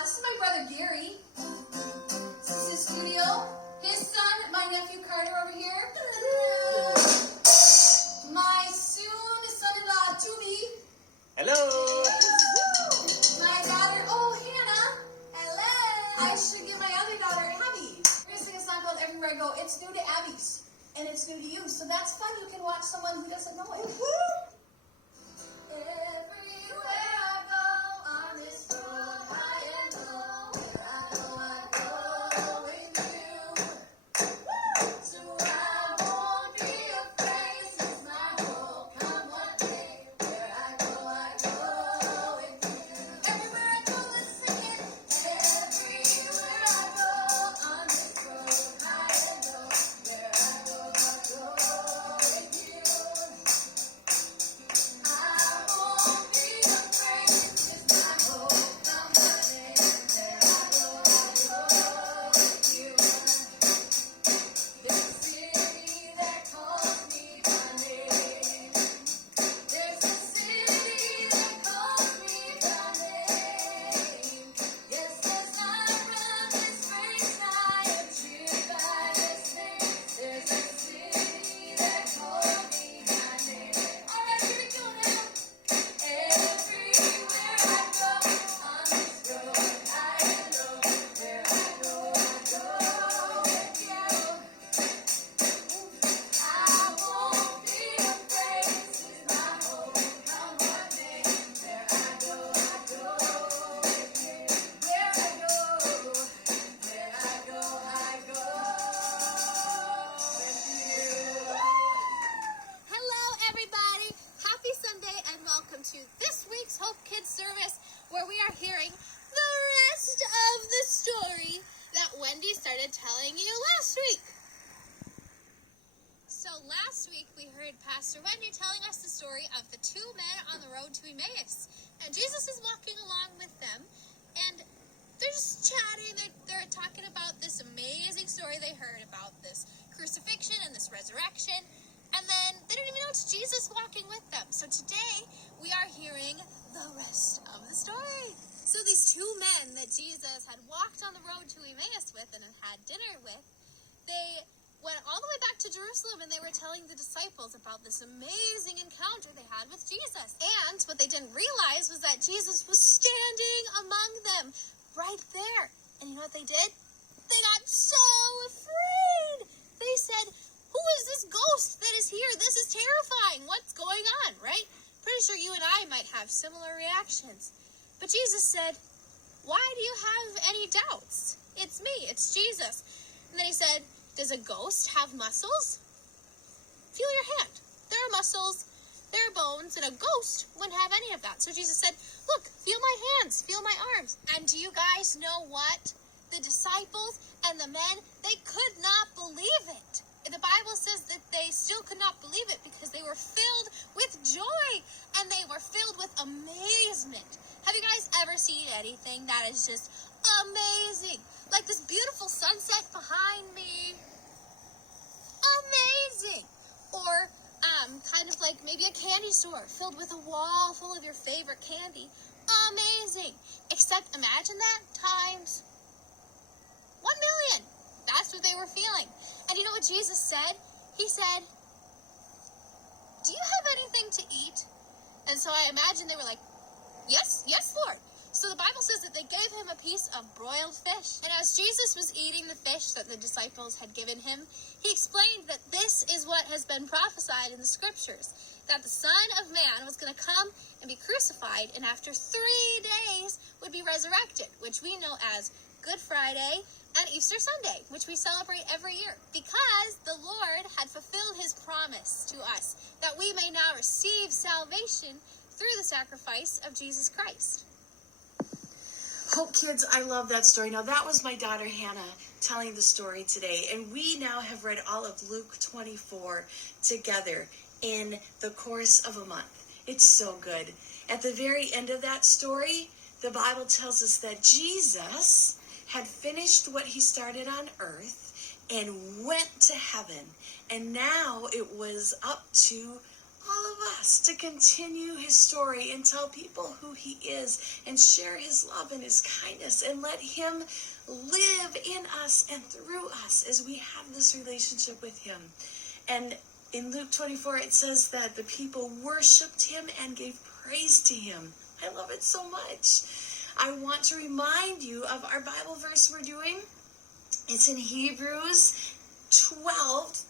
This is my brother Gary. This is his studio. His son, my nephew Carter over here. My soon son-in-law Judy. Hello. My daughter, Hannah. Hello. I should give my other daughter Abby. We're going to sing a song called Everywhere I Go. It's new to Abby's, and it's new to you, so that's fun. You can watch someone who doesn't know it. To this week's Hope Kids service, where we are hearing the rest of the story that Wendy started telling you last week. So last week we heard Pastor Wendy telling us the story of the two men on the road to Emmaus, and Jesus is walking along with them, and they're just chatting. They're talking about this amazing story they heard about this crucifixion and this resurrection. And then they didn't even know it's Jesus walking with them. So today, we are hearing the rest of the story. So these two men that Jesus had walked on the road to Emmaus with and had dinner with, they went all the way back to Jerusalem and they were telling the disciples about this amazing encounter they had with Jesus. And what they didn't realize was that Jesus was standing among them right there. And you know what they did? They got so afraid. They said, "Who is this ghost that is here? This is terrifying. What's going on?" Right? Pretty sure you and I might have similar reactions. But Jesus said, "Why do you have any doubts? It's me. It's Jesus." And then he said, "Does a ghost have muscles? Feel your hand. There are muscles, there are bones, and a ghost wouldn't have any of that." So Jesus said, "Look, feel my hands, feel my arms." And do you guys know what? The disciples and the men, they could not believe it. The Bible says that they still could not believe it because they were filled with joy and they were filled with amazement. Have you guys ever seen anything that is just amazing? Like this beautiful sunset behind me. Amazing. Or kind of like maybe a candy store filled with a wall full of your favorite candy. Amazing. Except imagine that times 1,000,000. That's what they were feeling. And you know what Jesus said? He said, "Do you have anything to eat?" And so I imagine they were like, yes, Lord. So the Bible says that they gave him a piece of broiled fish. And as Jesus was eating the fish that the disciples had given him, he explained that this is what has been prophesied in the scriptures, that the Son of Man was going to come and be crucified, and after 3 days would be resurrected, which we know as Good Friday and Easter Sunday, which we celebrate every year, because the Lord had fulfilled his promise to us that we may now receive salvation through the sacrifice of Jesus Christ. Hope Kids, I love that story. Now, that was my daughter Hannah telling the story today, and we now have read all of Luke 24 together in the course of a month. It's so good. At the very end of that story, the Bible tells us that Jesus had finished what he started on earth and went to heaven. And now it was up to all of us to continue his story and tell people who he is and share his love and his kindness and let him live in us and through us as we have this relationship with him. And in Luke 24, it says that the people worshiped him and gave praise to him. I love it so much. I want to remind you of our Bible verse we're doing. It's in Hebrews 12th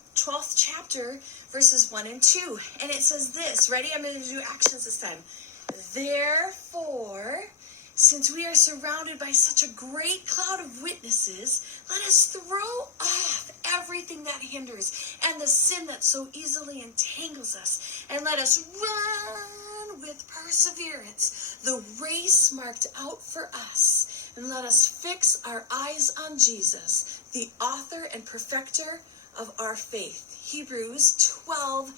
chapter, verses 1 and 2. And it says this. Ready? I'm going to do actions this time. Therefore, since we are surrounded by such a great cloud of witnesses, let us throw off everything that hinders and the sin that so easily entangles us, and let us run with perseverance the race marked out for us, and let us fix our eyes on Jesus, the author and perfecter of our faith. Hebrews 12,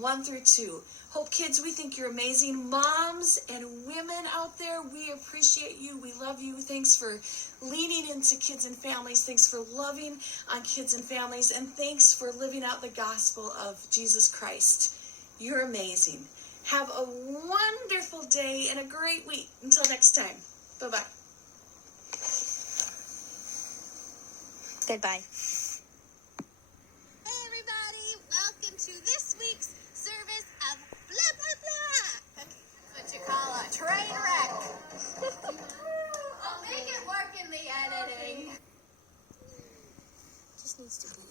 1 through 2. Hope Kids, we think you're amazing. Moms and women out there, we appreciate you. We love you. Thanks for leaning into kids and families. Thanks for loving on kids and families. And thanks for living out the gospel of Jesus Christ. You're amazing. Have a wonderful day and a great week. Until next time. Bye-bye. Goodbye. Hey everybody, welcome to this week's service of blah blah blah. That's what you call a train wreck. I'll make it work in the editing. Just needs to be